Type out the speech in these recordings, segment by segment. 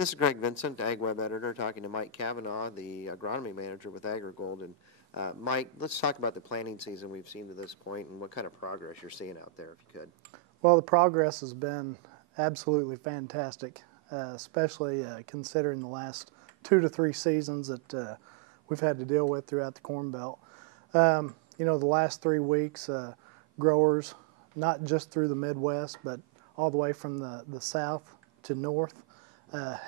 This is Greg Vincent, Ag Web Editor, talking to Mike Cavanaugh, the Agronomy Manager with AgriGold. And Mike, let's talk about the planting season we've seen to this point and what kind of progress you're seeing out there, if you could. Well, the progress has been absolutely fantastic, especially considering the last 2 to 3 seasons that we've had to deal with throughout the Corn Belt. You know, the last 3 weeks, growers, not just through the Midwest, but all the way from the south to north,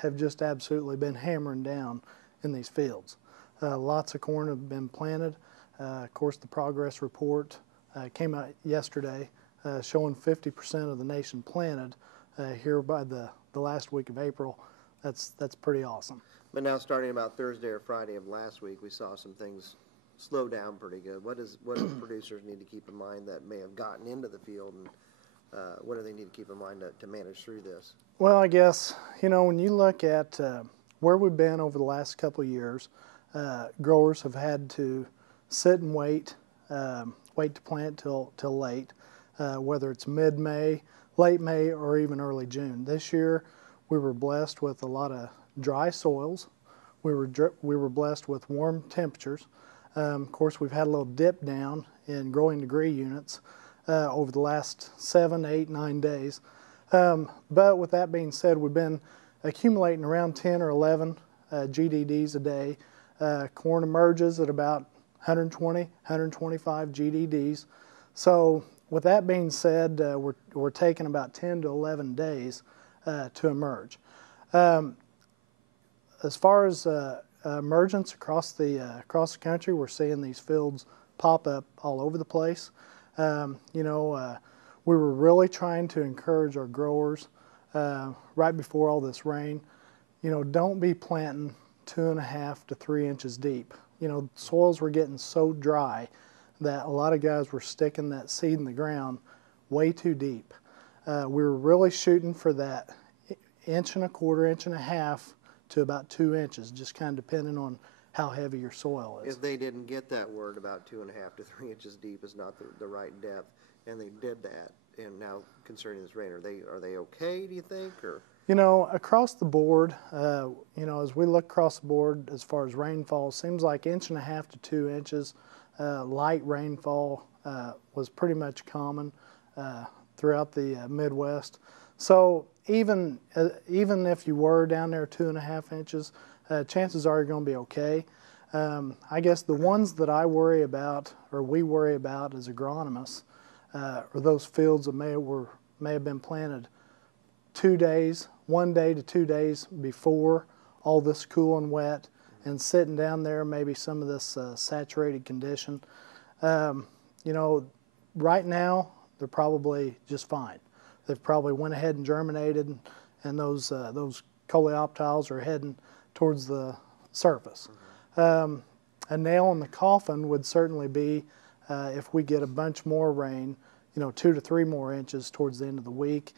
have just absolutely been hammering down in these fields. Lots of corn have been planted. Of course, the progress report came out yesterday showing 50% of the nation planted here by the last week of April. That's pretty awesome. But now starting about Thursday or Friday of last week, we saw some things slow down pretty good. What do producers need to keep in mind that may have gotten into the field, and what do they need to keep in mind to manage through this? Well, I guess, you know, when you look at where we've been over the last couple of years, growers have had to sit and wait to plant till late, whether it's mid-May, late May, or even early June. This year, we were blessed with a lot of dry soils. We were blessed with warm temperatures. Of course, we've had a little dip down in growing degree units over the last 7, 8, 9 days. But with that being said, we've been accumulating around 10 or 11 GDDs a day. Corn emerges at about 120, 125 GDDs. So with that being said, we're taking about 10 to 11 days to emerge. As far as emergence across the country, we're seeing these fields pop up all over the place. You know, we were really trying to encourage our growers right before all this rain, you know, don't be planting 2.5 to 3 inches deep. You know, soils were getting so dry that a lot of guys were sticking that seed in the ground way too deep. We were really shooting for that 1.25 inches, 1.5 inches to about 2 inches, just kind of depending on how heavy your soil is. If they didn't get that word about 2.5 to 3 inches deep is not the right depth, and they did that, and now concerning this rain, are they okay, do you think? Or you know, across the board, you know, as we look across the board as far as rainfall, seems like 1.5 to 2 inches. Light rainfall was pretty much common throughout the Midwest. So even if you were down there 2.5 inches, chances are you're going to be okay. I guess the ones that I worry about, or we worry about as agronomists, are those fields that may have been planted 2 days, 1 day to 2 days before all this cool and wet, and sitting down there, maybe some of this saturated condition. You know, right now they're probably just fine. They've probably went ahead and germinated, and those coleoptiles are heading towards the surface. A nail in the coffin would certainly be if we get a bunch more rain, you know, 2 to 3 more inches towards the end of the week,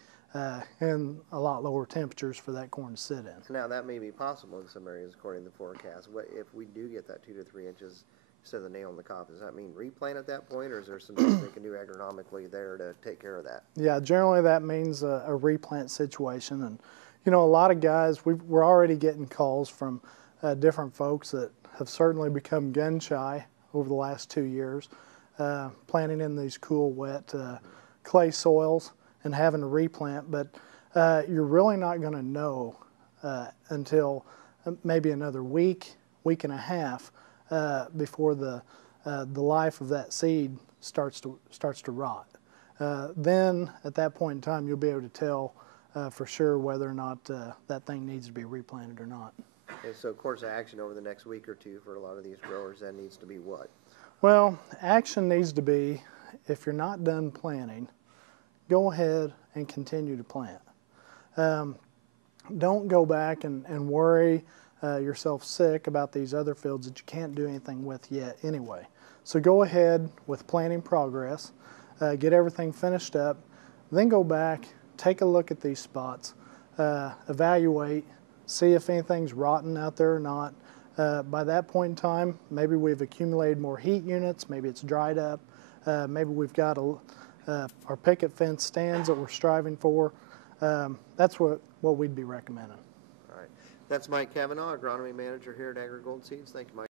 and a lot lower temperatures for that corn to sit in. now that may be possible in some areas according to the forecast. What if we do get that 2 to 3 inches instead of the nail in the coffin? Does that mean replant at that point, or is there some things they can do agronomically there to take care of that? Yeah, generally that means a replant situation. And you know, a lot of guys, we're already getting calls from different folks that have certainly become gun shy over the last 2 years, planting in these cool, wet clay soils and having to replant. But you're really not going to know until maybe another week, week and a half before the life of that seed starts to rot. Then at that point in time, you'll be able to tell for sure whether or not that thing needs to be replanted or not. And so course of action over the next week or two for a lot of these growers then needs to be what? Well, action needs to be, if you're not done planting, go ahead and continue to plant. Don't go back and worry yourself sick about these other fields that you can't do anything with yet anyway. So go ahead with planting progress, get everything finished up, then go back, take a look at these spots, evaluate, see if anything's rotten out there or not. By that point in time, maybe we've accumulated more heat units, maybe it's dried up, maybe we've got our picket fence stands that we're striving for. That's what we'd be recommending. All right. That's Mike Cavanaugh, Agronomy Manager here at AgriGold Seeds. Thank you, Mike.